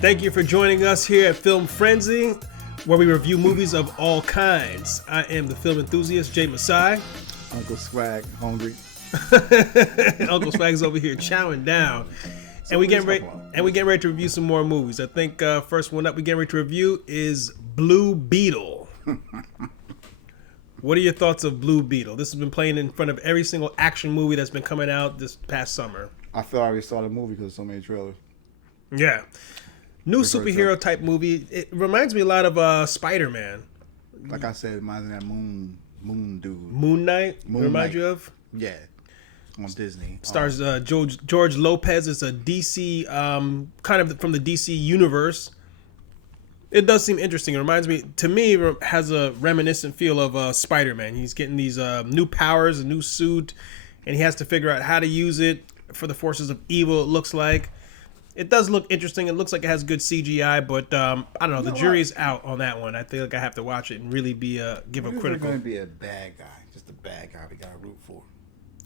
Thank you for joining us here at Film Frenzy, where we review movies of all kinds. I am the film enthusiast, Jay Masai. Uncle Swag, hungry. Uncle Swag's over here chowing down. And we getting ready to review some more movies. I think first one up we getting ready to review is Blue Beetle. What are your thoughts of Blue Beetle? This has been playing in front of every single action movie that's been coming out this past summer. I feel I already saw the movie because so many trailers. Yeah. New superhero type movie. It reminds me a lot of Spider-Man. Like I said, it reminds me of that Moon dude. Moon Knight? Remind you of? Yeah. On Disney. Stars George Lopez. Is a DC, kind of from the DC universe. It does seem interesting. It reminds me, to me, has a reminiscent feel of Spider-Man. He's getting these new powers, a new suit, and he has to figure out how to use it for the forces of evil, it looks like. It does look interesting. It looks like it has good CGI, but I don't know. The jury's out on that one. I feel like I have to watch it and really give a critical. There's going to be a bad guy. Just a bad guy we got to root for.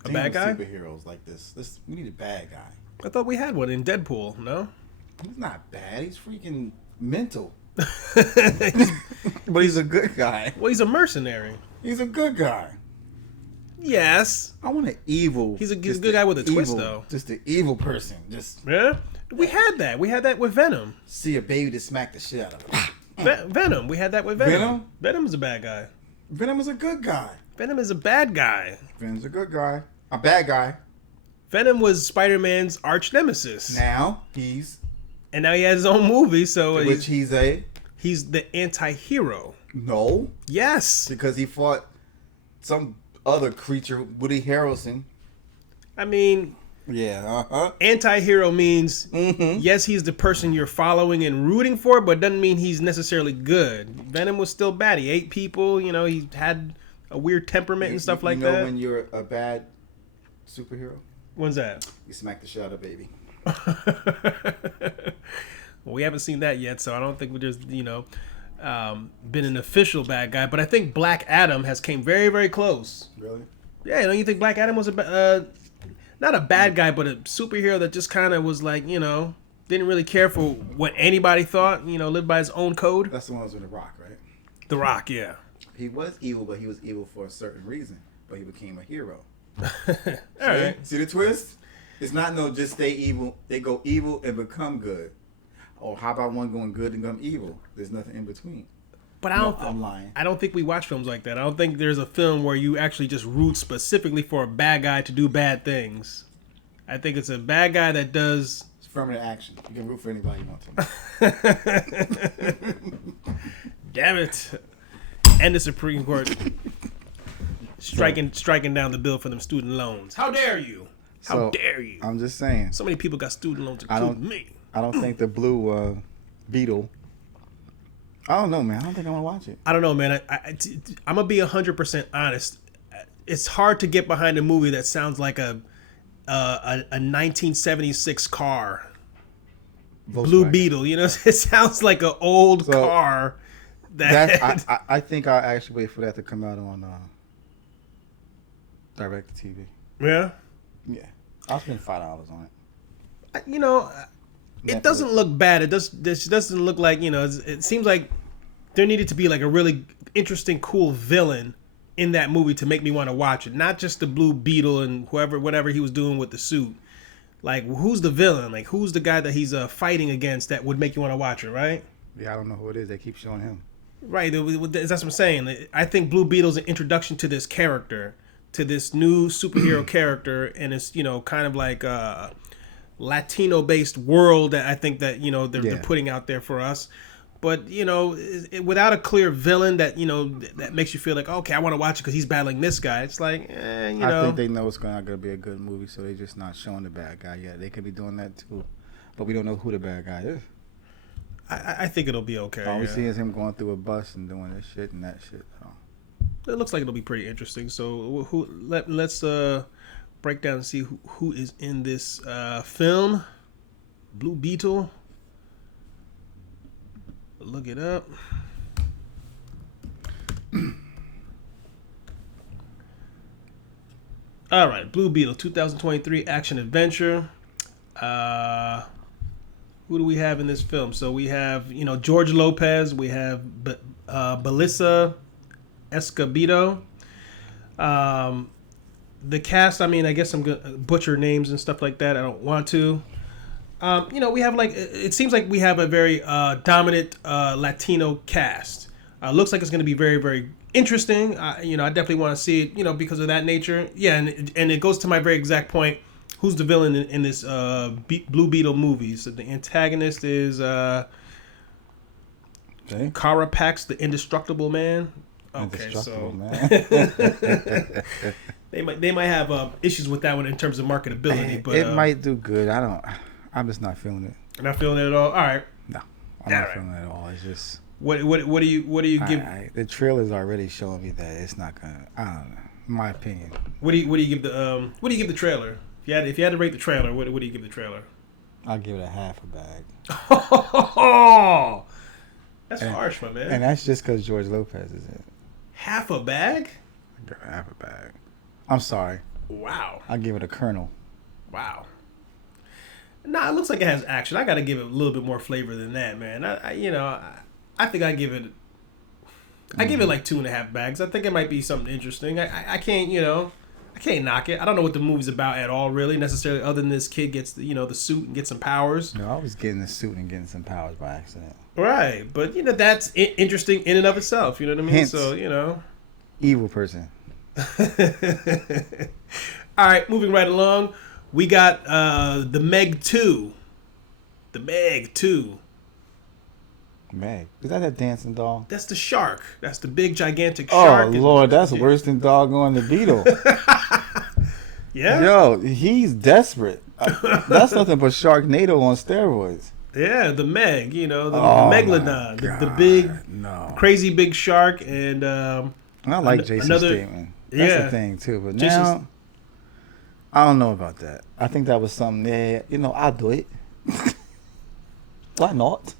A bad guy? Superheroes like this. We need a bad guy. I thought we had one in Deadpool, no? He's not bad. He's freaking mental. But he's a good guy. Well, he's a mercenary. He's a good guy. Yes. I want an evil. He's a good guy with a twist, though. Just an evil person. Yeah. We had that. We had that with Venom. See a baby to smack the shit out of him. Venom. We had that with Venom. Venom's a bad guy. Venom is a good guy. Venom is a bad guy. Venom's a good guy. A bad guy. Venom was Spider-Man's arch nemesis. Now he has his own movie, so he's the anti-hero. No. Yes. Because he fought some other creature, Woody Harrelson. I mean, yeah. Anti-hero means yes, he's the person you're following and rooting for, but doesn't mean he's necessarily good. Venom was still bad. He ate people. He had a weird temperament and stuff like that. You know when you're a bad superhero? When's that? You smack the shit out of baby. Well, we haven't seen that yet, so I don't think we just been an official bad guy. But I think Black Adam has came very, very close. Really? Yeah, don't you think Black Adam was not a bad guy, but a superhero that just kind of was like, didn't really care for what anybody thought, lived by his own code? That's the one that was with The Rock, right? The Rock, yeah. He was evil, but he was evil for a certain reason. But he became a hero. All right. See the twist? It's not just stay evil. They go evil and become good. Or how about one going good and become evil? There's nothing in between. But I'm lying. I don't think we watch films like that. I don't think there's a film where you actually just root specifically for a bad guy to do bad things. I think it's a bad guy that does... It's affirmative action. You can root for anybody you want to. Damn it. And the Supreme Court striking down the bill for them student loans. How dare you? How dare you? I'm just saying. So many people got student loans, including me. I don't think the Blue Beetle... I don't know, man. I don't think I want to watch it. I don't know, man. I'm going to be 100% honest. It's hard to get behind a movie that sounds like a 1976 car. Volkswagen. Blue Beetle. It sounds like an old car. I think I'll actually wait for that to come out on direct to TV. Yeah? Yeah. I'll spend $5 on it. It doesn't look bad. It doesn't look like, it seems like there needed to be like a really interesting, cool villain in that movie to make me want to watch it. Not just the Blue Beetle and whatever he was doing with the suit. Like, who's the villain? Like, who's the guy that he's fighting against that would make you want to watch it, right? Yeah, I don't know who it is. They keep showing him. Right. That's what I'm saying. I think Blue Beetle's an introduction to this character, to this new superhero character, and it's, kind of like a Latino-based world that I think that, they're putting out there for us. But, without a clear villain that, that makes you feel like, okay, I want to watch it because he's battling this guy. It's like, I think they know it's not going to be a good movie, so they're just not showing the bad guy yet. They could be doing that, too. But we don't know who the bad guy is. I think it'll be okay. All we see is him going through a bus and doing this shit and that shit. So. It looks like it'll be pretty interesting. So let's break down and see who is in this film. Blue Beetle. Look it up. All right, Blue Beetle, 2023 action adventure. who do we have in this film? So we have, George Lopez. We have Belissa Escobedo. The cast, I mean, I guess I'm going to butcher names and stuff like that. I don't want to. We have it seems like we have a very dominant Latino cast. Looks like it's going to be very, very interesting. I definitely want to see it, because of that nature. Yeah, and it goes to my very exact point. Who's the villain in this Blue Beetle movie? So the antagonist is Carapax, the Indestructible Man. Okay, Indestructible Man. They might have issues with that one in terms of marketability, but it might do good. I'm just not feeling it. You're not feeling it at all. All right. No, I'm not feeling it at all. It's just what do you give? The trailer's already showing me that it's not gonna. I don't know. In my opinion. What do you give the trailer? If you had to rate the trailer, what do you give the trailer? I'll give it a half a bag. Oh, that's harsh, my man. And that's just because George Lopez is in it. Half a bag? I give it half a bag. I'm sorry. Wow. I'll give it a kernel. Wow. Nah, it looks like it has action. I got to give it a little bit more flavor than that, man. I think I give it. I give it like 2.5 bags. I think it might be something interesting. I can't, I can't knock it. I don't know what the movie's about at all, really, necessarily, other than this kid gets, the suit and gets some powers. No, I was getting the suit and getting some powers by accident. Right, but that's interesting in and of itself. You know what I mean? Hence, So evil person. All right, moving right along, we got the Meg 2. The Meg 2. Meg, is that dancing doll? That's the shark. That's the big gigantic Oh shark. Lord, that's worse than doggone the Beetle. Yeah. Yo, he's desperate. That's nothing but Sharknado on steroids. Yeah, the Meg. The Megalodon, the big, crazy big shark, and I like Jason's statement. That's the thing too. But now, I don't know about that. I think that was something. Yeah, I'll do it. Why not?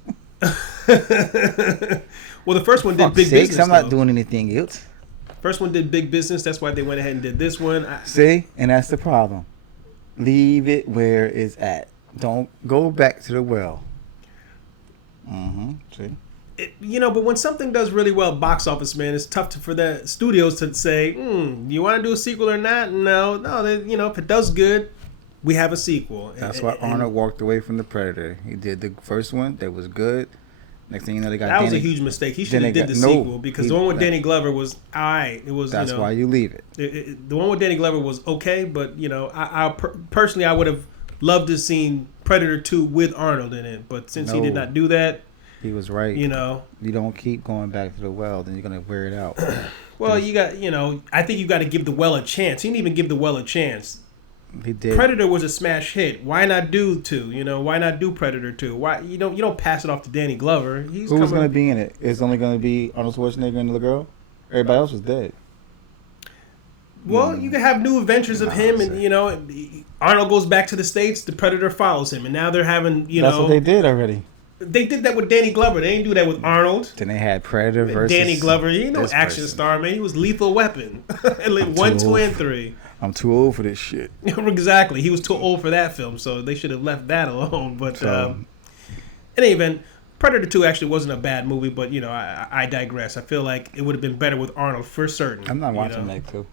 Well, the first one did big business. I'm not doing anything else. First one did big business. That's why they went ahead and did this one. See, and that's the problem. Leave it where it's at. Don't go back to the well. See. But when something does really well box office, man, it's tough for the studios to say, you want to do a sequel or not? No. If it does good, we have a sequel. That's why Arnold walked away from The Predator. He did the first one. That was good. Next thing you know, they got that was a huge mistake. He should have did the sequel because the one with Danny Glover was all right. It was. That's why you leave it. The one with Danny Glover was okay, but I personally I would have loved to have seen Predator 2 with Arnold in it, but since he did not do that, he was right. You don't keep going back to the well, then you're gonna wear it out. Well, you got I think you got to give the well a chance. He didn't even give the well a chance. He did. Predator was a smash hit. Why not do 2? Why not do Predator 2? Why you don't pass it off to Danny Glover? Who's going to be in it? It's only going to be Arnold Schwarzenegger and the girl. Everybody else was dead. Well, you can have new adventures of him, and Arnold goes back to the States. The Predator follows him, and now they're having That's what they did already. They did that with Danny Glover. They didn't do that with Arnold. Then they had Predator versus Danny Glover. He ain't no action star, man. He was Lethal Weapon. 1, 2, and 3. I'm too old for this shit. Exactly. He was too old for that film, so they should have left that alone. But in any event, Predator 2 actually wasn't a bad movie, but I digress. I feel like it would have been better with Arnold for certain. I'm not watching Meg 2.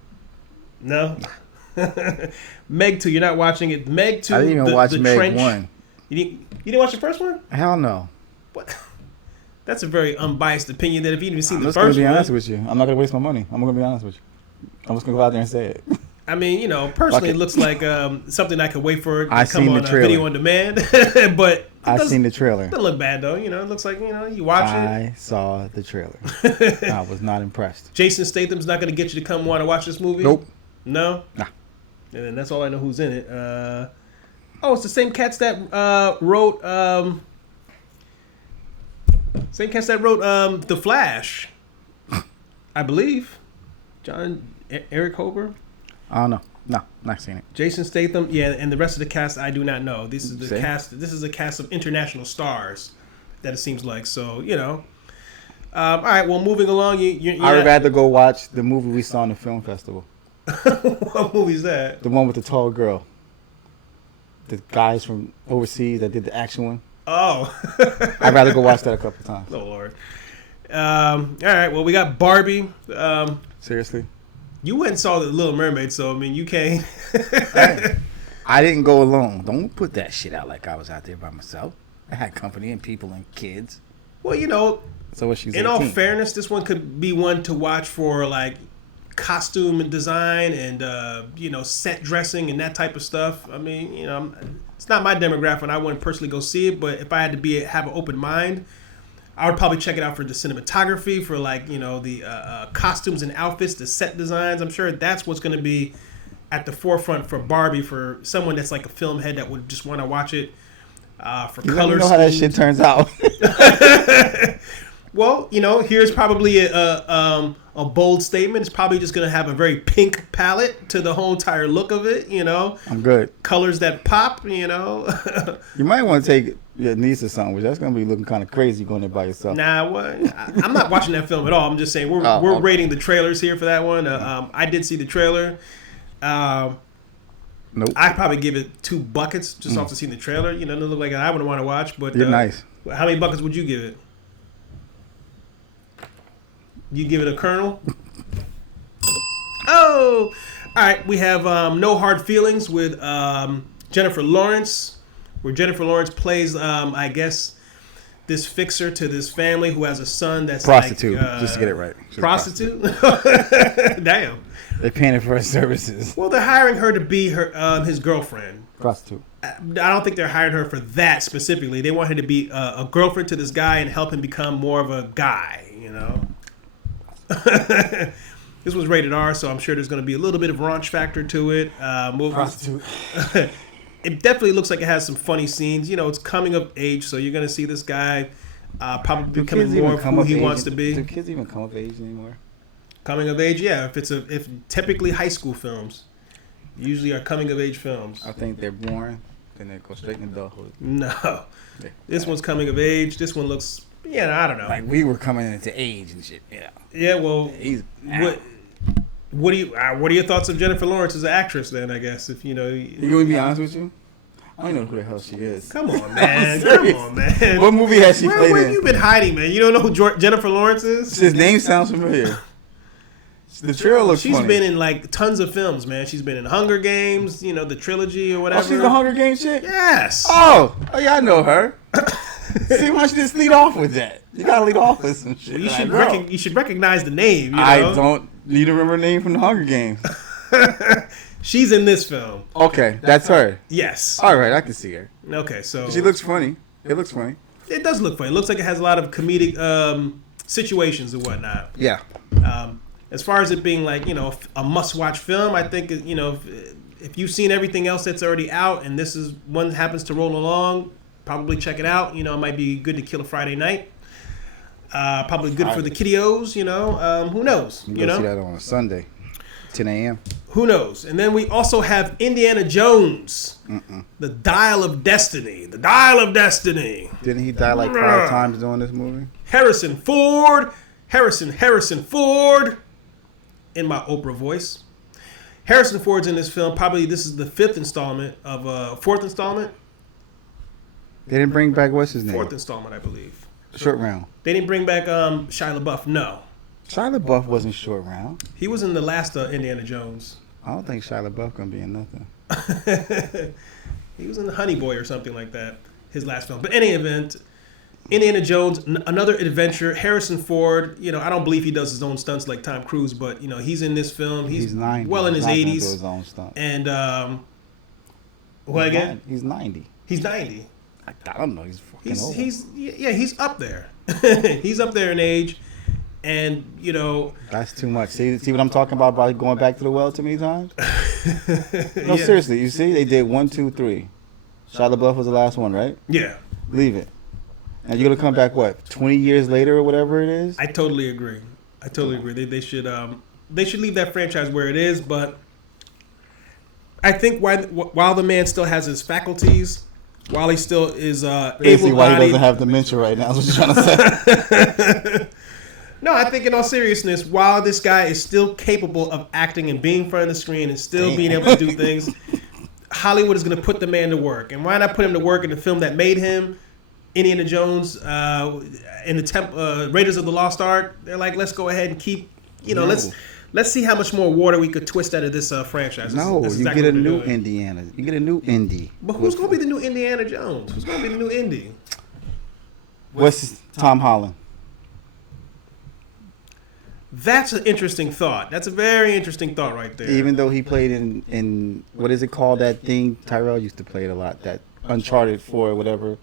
No? Meg 2, you're not watching it. Meg 2, I didn't even watch Meg Trench. 1. You didn't watch the first one? Hell no. What? That's a very unbiased opinion that if you didn't see the first one. I'm just going to be honest with you. I'm not going to waste my money. I'm going to be honest with you. I'm just going to go out there and say it. I mean, personally, it looks like something I could wait for it to come on video on demand. But I've seen the trailer. It doesn't look bad, though. It looks like, you watch it. I saw the trailer. I was not impressed. Jason Statham's not going to get you to come want to watch this movie? Nope. No? Nah. And then that's all I know who's in it. It's the same cats that wrote... The Flash. I believe. Eric Hober. I don't know. No, not seen it. Jason Statham, yeah, and the rest of the cast I do not know. This is the cast. This is a cast of international stars that it seems like. So all right. Well, moving along, I would rather go watch the movie we saw in the film festival. What movie is that? The one with the tall girl. The guys from overseas that did the action one. Oh. I'd rather go watch that a couple times. Oh, Lord. All right. Well, we got Barbie. Seriously? You went and saw The Little Mermaid, so, I mean, you can't. I didn't go alone. Don't put that shit out like I was out there by myself. I had company and people and kids. Well, you know, so what she's in 18. All fairness, this one could be one to watch for, like, costume and design and, you know, set dressing and that type of stuff. I mean, you know, it's not my demographic and I wouldn't personally go see it, but if I had to have an open mind, I would probably check it out for the cinematography, for, like, you know, the costumes and outfits, the set designs. I'm sure that's what's going to be at the forefront for Barbie, for someone that's like a film head that would just want to watch it for color. You know how that shit turns out. Well, you know, here's probably a bold statement. It's probably just going to have a very pink palette to the whole entire look of it, you know. I'm good. Colors that pop, you know. You might want to take your niece or something, which that's going to be looking kind of crazy going there by yourself. Nah, I'm not watching that film at all. I'm just saying we're rating the trailers here for that one. I did see the trailer. Nope. I'd probably give it 2 buckets just off to seeing the trailer. You know, it doesn't look like I would want to watch. But you're nice. How many buckets would you give it? You give it a kernel? Oh! All right, we have No Hard Feelings with Jennifer Lawrence, where Jennifer Lawrence plays, I guess, this fixer to this family who has a son that's prostitute, like, just to get it right. Prostitute? Damn. They're paying for her services. Well, they're hiring her to be his girlfriend. Prostitute. I don't think they're hiring her for that specifically. They want her to be a girlfriend to this guy and help him become more of a guy, you know? This was rated R, so I'm sure there's going to be a little bit of raunch factor to it. Prostitute. It definitely looks like it has some funny scenes. You know, it's coming of age, so you're going to see this guy probably becoming more of who he wants to be. Do kids even come of age anymore? Coming of age, yeah. If typically high school films usually are coming of age films. I think they're born, then they go straight into adulthood. No, this one's coming of age. This one looks, I don't know. Like we were coming into age and shit. Yeah. Yeah. Well, what are your thoughts of Jennifer Lawrence as an actress? Then I guess if you know. You want to be honest with you? I don't know who the hell she is. Come on, man. Come on, man. What movie has she played in? Where have you been hiding, man? You don't know who Jennifer Lawrence is? His name sounds familiar. The trailer looks funny. She's been in like tons of films, man. She's been in Hunger Games, you know, the trilogy or whatever. Oh, she's the Hunger Games shit? Yes. Oh yeah, I know her. See, why don't you just lead off with that? You gotta lead off with some shit. Well, you should recognize the name. You know? I don't need to remember her name from the Hunger Games. She's in this film. Okay, that's her. Yes. All right, I can see her. Okay, so she looks funny. It looks funny. It does look funny. It looks like it has a lot of comedic situations and whatnot. Yeah. As far as it being like, you know, a must-watch film, I think, you know, if you've seen everything else that's already out and this is one that happens to roll along, probably check it out. You know, it might be good to kill a Friday night. Probably good for the kiddios, you know. Who knows? You know, see that on a Sunday, 10 a.m. Who knows? And then we also have Indiana Jones, The Dial of Destiny. The Dial of Destiny. Didn't he die like 5 times during this movie? Harrison Ford. In my Oprah voice. Harrison Ford's in this film. Probably this is the 5th installment of 4th installment. They didn't bring back what's his name? 4th installment, I believe. Short Round. They didn't bring back Shia LaBeouf. No. Shia LaBeouf wasn't Short Round. He was in the last Indiana Jones. I don't think Shia LaBeouf gonna be in nothing. He was in The Honey Boy or something like that. His last film. But in any event, Indiana Jones, another adventure. Harrison Ford, you know, I don't believe he does his own stunts like Tom Cruise, but, you know, he's in this film. He's 90. Well in his 80s. Do his own stunt. And, what again? He's 90. He's 90. I don't know. He's fucking old. He's up there. He's up there in age. And, you know. That's too much. See what I'm talking about going back to the well too many times? No, seriously. You see, they did 1, 2, 3. Shia LaBeouf was the last one, right? Yeah. Leave it. And you're gonna come back 20 years later or whatever it is? I totally agree. They should leave that franchise where it is, but I think while the man still has his faculties, while he still is able-bodied, why he doesn't have dementia right now is what you're trying to say. No, I think in all seriousness, while this guy is still capable of acting and being in front of the screen and still being able to do things, Hollywood is going to put the man to work. And why not put him to work in the film that made him? Indiana Jones and the Raiders of the Lost Ark. They're like, let's go ahead and keep, let's see how much more water we could twist out of this franchise. No, that's you exactly get a new Indiana. You get a new Indy. But who's going to be the new Indiana Jones? Who's going to be the new Indy? What's Tom Holland? That's an interesting thought. That's a very interesting thought right there. Even though he played in what is it called, that thing? Tyrell used to play it a lot. That Uncharted 4 or whatever.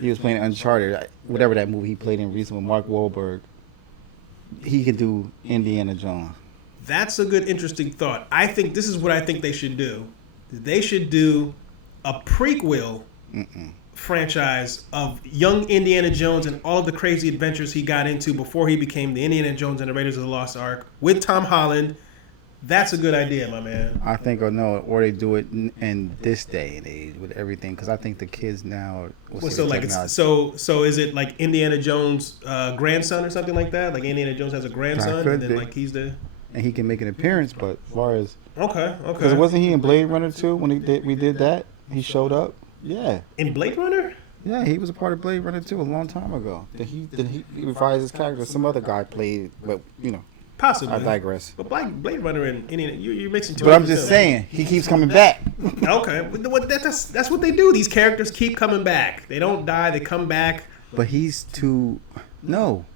He was playing Uncharted, whatever that movie he played in recently with Mark Wahlberg. He could do Indiana Jones. That's a good, interesting thought. I think this is what I think they should do. They should do a prequel franchise of young Indiana Jones and all of the crazy adventures he got into before he became the Indiana Jones and the Raiders of the Lost Ark with Tom Holland. That's a good idea, my man. I think, or they do it in this day and age with everything, because I think the kids now. So is it like Indiana Jones' grandson or something like that? Like Indiana Jones has a grandson, and then like he's the. And he can make an appearance, but as far as okay, because wasn't he in Blade Runner 2 when we did that? He showed up. Yeah. In Blade Runner. Yeah, he was a part of Blade Runner 2 a long time ago. Did he revised his character? Some other guy played, but possibly. I digress. But Blade Runner and Indiana, you're mixing two. But I'm just saying, he keeps coming back. Okay, that's what they do. These characters keep coming back. They don't die. They come back. But he's too. No.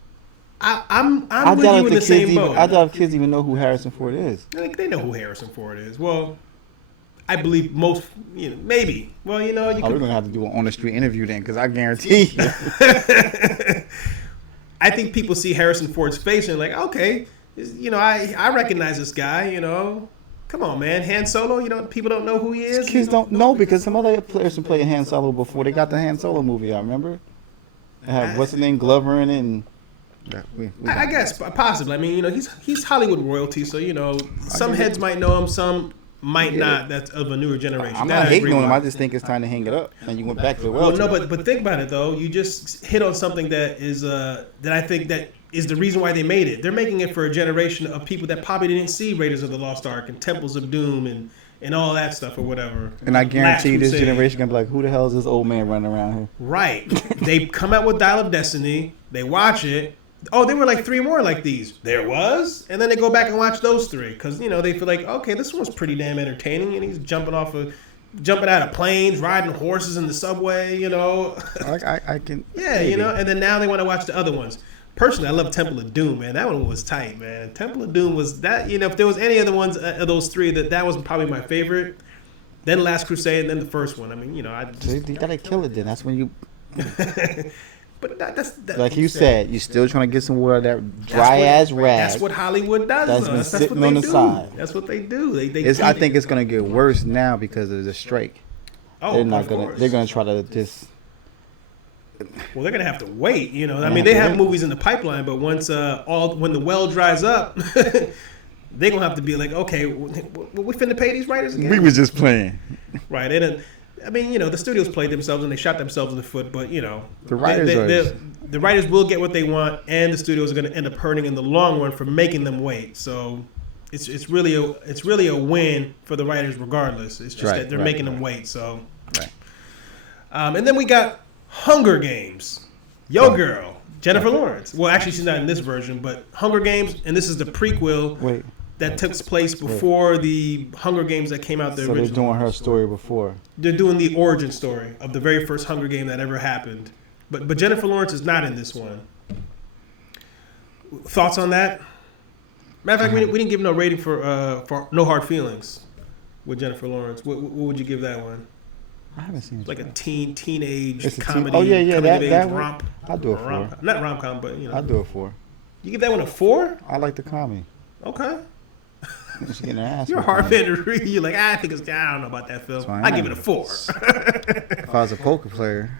I'm with you in the same boat. I doubt kids even know who Harrison Ford is. They know who Harrison Ford is. Well, I believe most, maybe. Well, we're gonna have to do an on the street interview then, because I guarantee you. I think people see Harrison Ford's face and like, okay, I recognize this guy. Come on, man, Han Solo. People don't know who he is. Kids don't know because some other players have played Han Solo before. They got the Han Solo movie. I remember. What's his name? Glover and. I guess possibly. I mean, he's Hollywood royalty, so some heads might know him, some might not. That's of a newer generation. I'm not hating on him. I just think it's time to hang it up, and you went back to well, no, but think about it though. You just hit on something that is that I think that is the reason why they made it. They're making it for a generation of people that probably didn't see Raiders of the Lost Ark and Temples of Doom and all that stuff or whatever. And I guarantee you this generation gonna be like, who the hell is this old man running around here? Right. They come out with Dial of Destiny. They watch it. Oh, there were like 3 more like these. There was? And then they go back and watch those 3 because, they feel like, okay, this one's pretty damn entertaining. And he's jumping out of planes, riding horses in the subway, I can. Yeah, maybe. And then now they want to watch the other ones. Personally, I love Temple of Doom, man. That one was tight, man. Temple of Doom was that, if there was any other ones of those 3, that was probably my favorite. Then Last Crusade, and then the first one. I mean, I just. So you gotta kill it then. That's when you. But that's like you said, you're still trying to get some water that dry ass rag. That's what Hollywood does. That's been sitting on the side. That's what they do. I think it's gonna get worse now because of the strike. Oh, they're not gonna. They're gonna try to just. Well, they're gonna have to wait. I mean, they have movies in the pipeline, but once when the well dries up, they're gonna have to be like, okay, we finna pay these writers again. We was just playing. Right, and. I mean, the studios played themselves and they shot themselves in the foot, but the writers the writers will get what they want, and the studios are going to end up hurting in the long run for making them wait. So it's really a win for the writers regardless. It's just that they're making them wait. So, and then we got Hunger Games. Girl, Jennifer Lawrence. Well, actually, she's not in this version, but Hunger Games, and this is the prequel. That took place before the Hunger Games that came out. So they're doing her story before. They're doing the origin story of the very first Hunger Game that ever happened. But Jennifer Lawrence is not in this one. Thoughts on that? Matter of fact, we didn't give no rating for No Hard Feelings with Jennifer Lawrence. What would you give that one? I haven't seen it. It's like a teenage comedy. Oh yeah, that romp. I'll do it for. Not rom-com, but I'll do it for. You give that one a 4? I like the comedy. Okay. You're a hard fan to read. You're like, I don't know about that film. I give it a 4. If I was a poker player.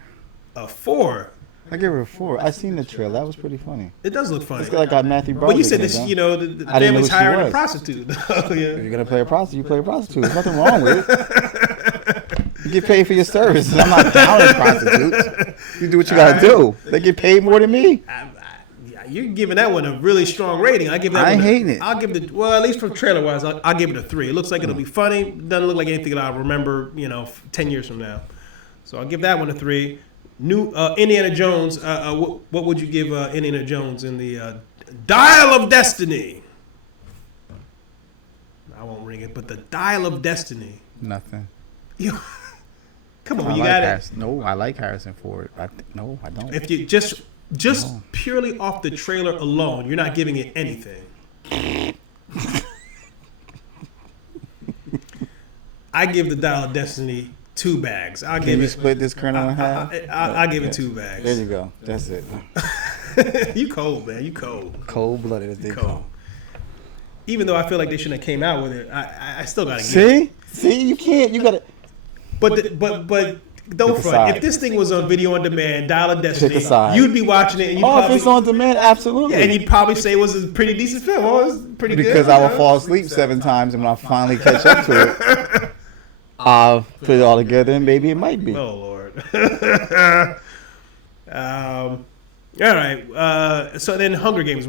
A 4? I give it a 4. I seen the trailer. That was pretty funny. It does look funny. It's like Matthew Broderick. But you said this, the family's hiring a prostitute. If you're gonna play a prostitute, you play a prostitute. There's nothing wrong with it. You get paid for your services. I'm not down with prostitutes. You do what you gotta do. They get paid more than me. You're giving that one a really strong rating. I ain't hating it. I'll give it at least from trailer wise, I'll give it a 3. It looks like it'll be funny. Doesn't look like anything that I'll remember, 10 years from now. So I'll give that one a 3. New Indiana Jones. What would you give Indiana Jones in the Dial of Destiny? I won't ring it, but the Dial of Destiny. Nothing. Come on, I you like got Harrison. No, I like Harrison Ford. No, I don't. it. If you just purely off the trailer alone, you're not giving it anything. I give the Dial of Destiny 2 bags. Can you split this kernel in half? I'll give it 2 bags. There you go. That's it. You cold, man. You cold. Cold-blooded as they call. Even though I feel like they shouldn't have came out with it, I still gotta get it. See, you can't. You gotta. But don't front. If this thing was on video on demand, Dial of Destiny, Pick a side. you'd be watching it. And you'd If it's on demand, absolutely. and you'd probably say it was a pretty decent film. Oh, it was pretty good. Because I will fall asleep 7 times, and when I finally catch up to it, I'll put it all together, and maybe it might be. Oh Lord. All right. So then, Hunger Games.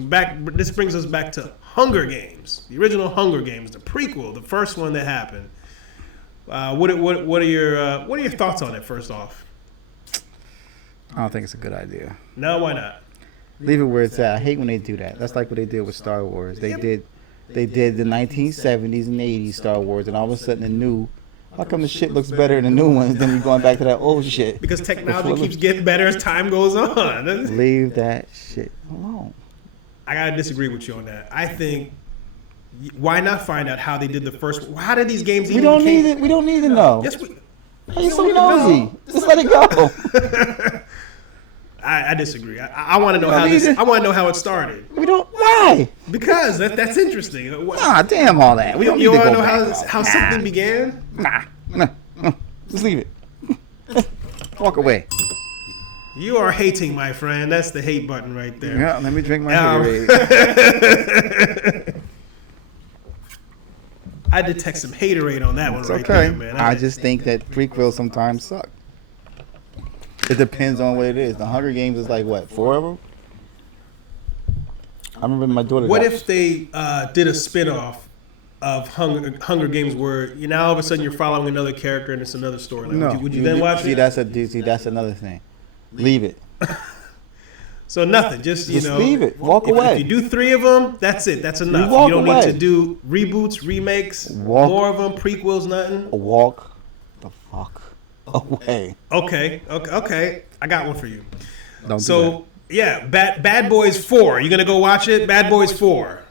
This brings us back to Hunger Games, the original Hunger Games, the prequel, the first one that happened. What are your thoughts on it? First off, I don't think it's a good idea. no, why not? Leave it where it's at. I hate when they do that. That's like what they did with Star Wars. They did the 1970s and 80s Star Wars, and all of a sudden the new. How come the shit looks better in the new ones than we going back to that old shit? Because technology keeps getting better as time goes on. Leave that shit alone. I gotta disagree with you on that. I think why not find out how they did the first one? How did these games even We don't need it. We don't need to know. Yes, we. How you so nosy? Just let it go. I disagree. I want to know how this. I want to know how it started. We don't. Why? Because that's interesting. Damn all that. We don't need to want go to know back. how something began? Nah. Just leave it. Walk away. You are hating, my friend. That's the hate button right there. Yeah, let me drink my Gatorade. I detect some haterade on that one It's right okay. there, man. I just think that prequels sometimes suck. It depends on what it is. The Hunger Games is like, what, 4 of them? I remember my daughter. What if they did a spin-off of Hunger Games where all of a sudden you're following another character and it's another story? Like, No. would you then watch it? That's another thing. Leave it. So nothing, just leave it. Walk away. If you do 3 of them, that's it. That's enough. walk You don't away. need to do reboots, remakes, more of them, prequels, nothing. Walk the fuck away. Okay. I got one for you. Don't do So yeah, Bad Boys 4. You gonna go watch it? Bad Boys 4.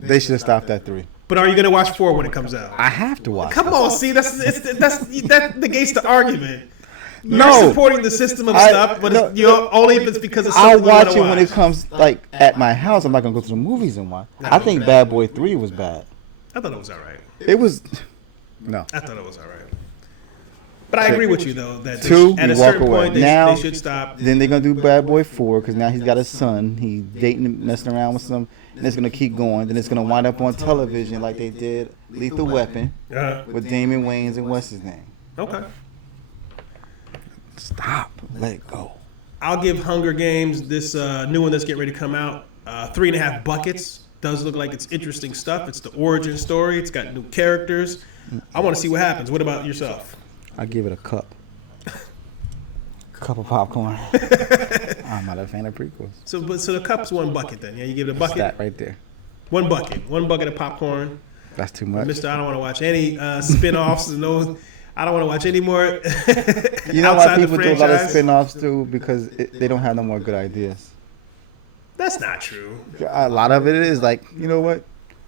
that. They should have stopped at 3. But are you gonna watch 4 when it comes out? I have to watch. Come on, see that negates the argument. You're No. supporting the system of stuff, but only if it's because of I'll something you watch want it to when it comes like at my house. I'm not gonna go to the movies and watch. I think Bad Boy 3 was bad. I thought it was all right. It was. No. I thought it was all right. But I agree with you though that Two, at you a certain walk away. point Now- they should stop. Then they're gonna do Bad Boy 4 because now he's got a son. He's dating, and messing around with some, and it's gonna keep going. Then it's gonna wind up on television like they did Lethal Weapon with Damon Wayans and what's his name. Okay. Stop. Let it go. I'll give Hunger Games this new one that's getting ready to come out 3.5 buckets. Does look like it's interesting stuff. It's the origin story. It's got new characters. I want to see what happens. What about yourself? I give it a cup. Cup of popcorn. I'm not a fan of prequels. So the cup's 1 bucket then. Yeah, you give it a bucket. That right there. 1 bucket. 1 bucket of popcorn. That's too much. Mister, I don't want to watch any spin-offs. No, I don't want to watch any more. You know why outside the people do a lot of franchise. spin-offs too? Because they don't have no more good ideas. That's not true. A lot of it is like, you know what?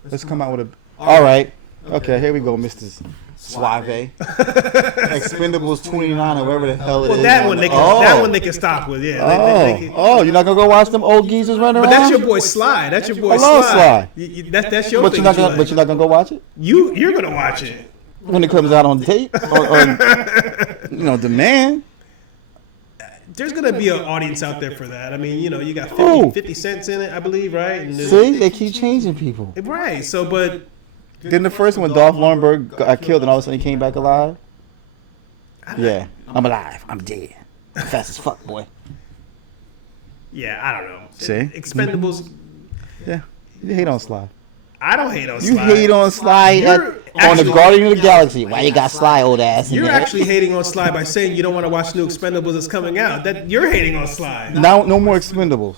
Let's come out with a. All right. Okay, here we go, Mr. Suave. Expendables 29 or whatever the hell it is. Well, that one they can stop with. Yeah. They can- You're not gonna go watch them old geezers running But around? that's your boy Sly. That's your boy I love Sly. That's your But thing. you're not that you gonna. But you're not gonna go watch it You're gonna watch it. when it comes out on tape or demand. There's gonna be an audience out there for that. I mean, you got Who? 50 cents in it, I believe, right? And See, they keep changing people. right. So, but Didn't the first one, Dolph Lundgren got killed and all of a sudden he came back alive? Yeah, I'm alive. I'm dead. Fast as fuck, boy. yeah, I don't know. See? Expendables. Yeah, you hate on Sly. I don't hate on You Sly. hate on Sly. on the Guardian of the Galaxy. Why you got Sly old ass? You're actually hating on Sly by saying you don't want to watch New Expendables that's coming out. That you're hating on Sly. Now, no more Expendables.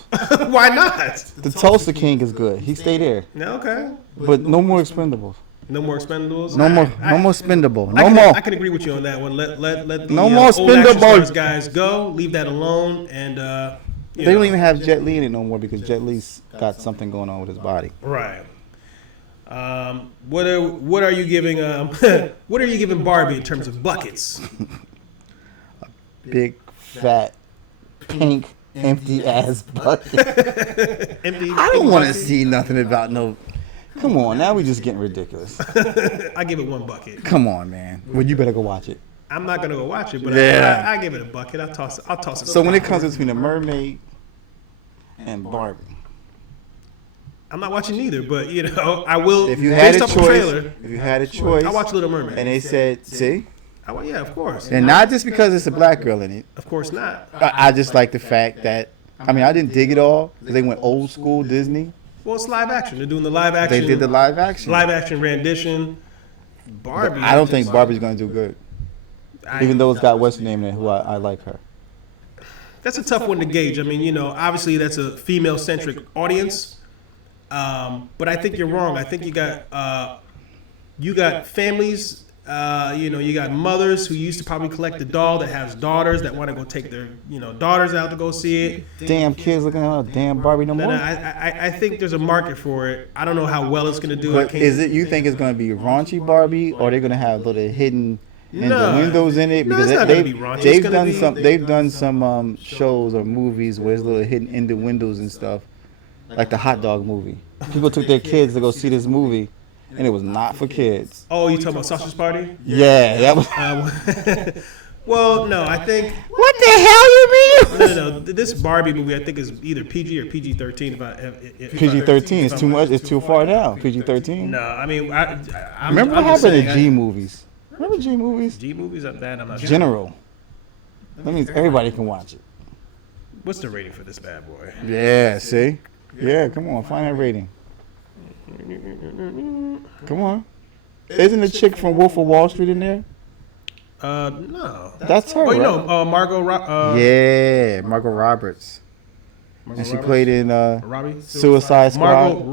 Why not? The Tulsa King is good. He stayed there. No, okay. But no more Expendables. No more Expendables. No more Spendable. No more. I can agree with you on that one. Let the No more old action stars Spendable. guys go. Leave that alone. And They don't even have Jet Li in it no more because Jet Li's got something going on with his body. Right. What are you giving? What are you giving Barbie in terms of buckets? Big, fat, pink, empty ass bucket. Empty. I don't want to see nothing about no. Come on, now we just getting ridiculous. I give it 1 bucket. Come on, man. Well, you better go watch it. I'm not gonna go watch it, but Yeah. I give it a bucket. I'll toss it. So when it comes between a mermaid and Barbie, I'm not watching either, but I will. if you had based a off the choice, trailer, if you had a choice, I watch Little Mermaid. and they said, see, Yeah, of course. and not just because it's a black girl in it. Of course not. I just like the fact that I didn't dig it all because they went old school Disney. Well, it's live action. They're doing the live action. They did the live action. rendition. Barbie. I don't think Barbie's going to do good, even though it's got what's her name in it, who I like her. That's a tough one to gauge. Obviously that's a female-centric audience, but I think you're wrong. I think you got families. You got mothers who used to probably collect the doll that has daughters that want to go take their daughters out to go see it. Damn kids looking at a damn Barbie no more. I think there's a market for it. I don't know how well it's going to do. But you think it's going to be raunchy Barbie, or they're going to have little hidden windows in it? No, Because it's not gonna be raunchy. they've done some shows or movies where there's little hidden in the windows and stuff, like the hot dog movie. People took their kids to go see this movie, and it was not for kids. Oh, you talking about Sausage Party? Yeah, that was. Well, no, I think. What the hell you mean? No. This Barbie movie, I think, is either PG or PG-13. PG-13 is too much. It's too far down. PG-13. No, Remember what happened to G movies? Remember G movies? G movies? I'm not sure. General. That means everybody can watch it. What's the rating for this bad boy? Yeah. See. Yeah. Come on. Find that rating. Come on. Isn't the chick from Wolf of Wall Street in there? No. That's her. Oh, Margot. Margot Roberts. And she played in Robbie? Suicide Squad.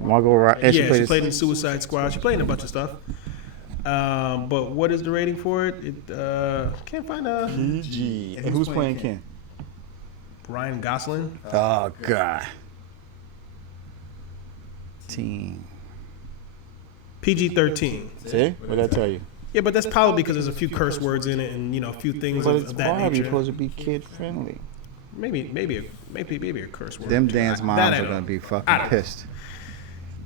Margot Robbie. And She played in Suicide Squad. She played in a bunch of stuff. But what is the rating for it? Can't find a PG. And who's playing Ken? Ryan Gosling. Oh God. Teen. PG-13. See? What did I tell you? Yeah, but that's probably because there's a few curse words in it and a few things But it's of that Barbie, nature. supposed to be kid friendly. Maybe a curse word. Them dance That moms I are don't gonna know. be I fucking don't- pissed.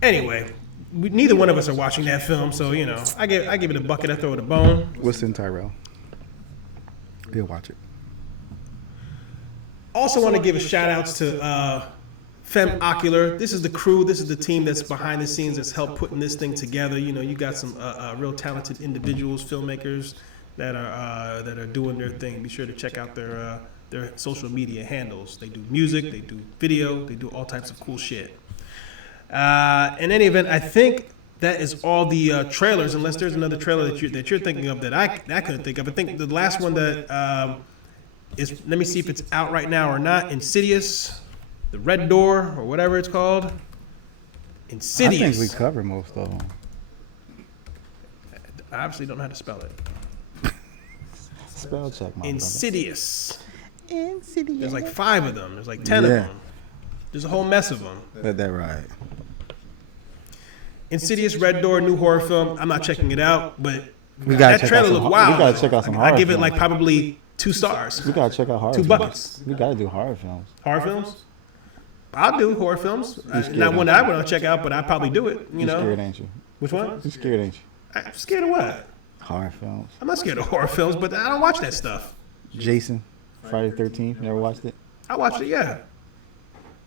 Anyway, neither one of us are watching that film, so I give it a bucket. I throw it a bone. Listen, Tyrell. We'll watch it. Also, want to give a shout outs to Film Ocular. This is the crew. This is the team that's behind the scenes that's helped putting this thing together. You got some real talented individuals, filmmakers that are doing their thing. Be sure to check out their social media handles. They do music, they do video, they do all types of cool shit. In any event, I think that is all the trailers. Unless there's another trailer that you're thinking of that I couldn't think of. I think the last one that is. Let me see if it's out right now or not. Insidious. The Red Door, or whatever it's called. Insidious. I think we covered most of them. I obviously don't know how to spell it. Spell check, my Insidious. brother. Insidious. There's like 5 of them. There's like 10 of them. There's a whole mess of them. Got that right. Insidious, Red Door, new horror film. I'm not checking it out, but We gotta that check trailer out some. looked wild. We gotta check out some horror. I give it films. like probably 2 stars. We gotta check out horror. 2 films. buckets. We gotta do horror films. Horror films? I'll do horror films. scared, Not one aren't that I want to check out, but I'd probably do it. You're scared, ain't you? Which one? You're scared, ain't you? I'm scared of what? Horror films. I'm not scared of horror films, but I don't watch that stuff. Jason, Friday the 13th. Never watched it. I watch it, yeah.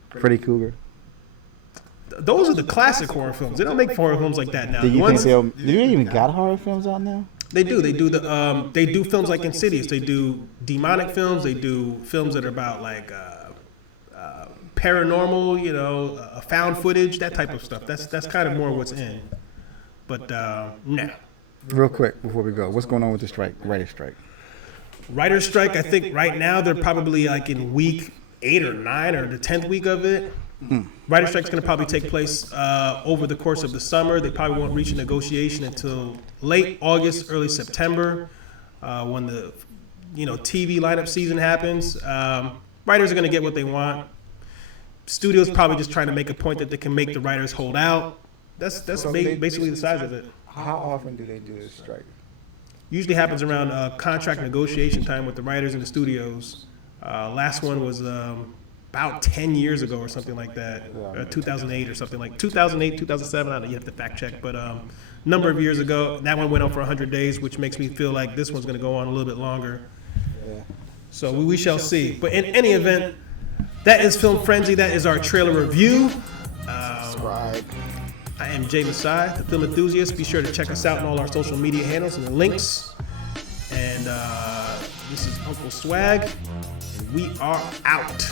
Freddy Krueger. Those are the classic horror films. They don't make horror films like that now. Do The you ones, think do you even got horror films out now? they do. They do they do films like Insidious. They do demonic films. They do films that are about like paranormal, found footage, that type of stuff. That's kind of more what's in. But nah. Real quick before we go, what's going on with the strike, writer's strike? Writer's strike, I think right now they're probably like in week 8 or 9 or the 10th week of it. Writer's strike's going to probably take place over the course of the summer. They probably won't reach a negotiation until late August, early September, when the TV lineup season happens. Writers are going to get what they want. Studios probably just trying to make a point that they can make the writers hold out. That's basically the size of it. How often do they do this strike? Usually happens around contract negotiation time with the writers and the studios. Last one was about 10 years ago or something like that, 2008 or something like 2008, 2007. I don't know, you have to fact check, but number of years ago, that one went on for 100 days, which makes me feel like this one's going to go on a little bit longer. Yeah. So we shall see. But in any event, that is Film Frenzy. That is our trailer review. Subscribe. I am Jay Masai, the Film Enthusiast. Be sure to check us out on all our social media handles and the links. And this is Uncle Swag. And we are out.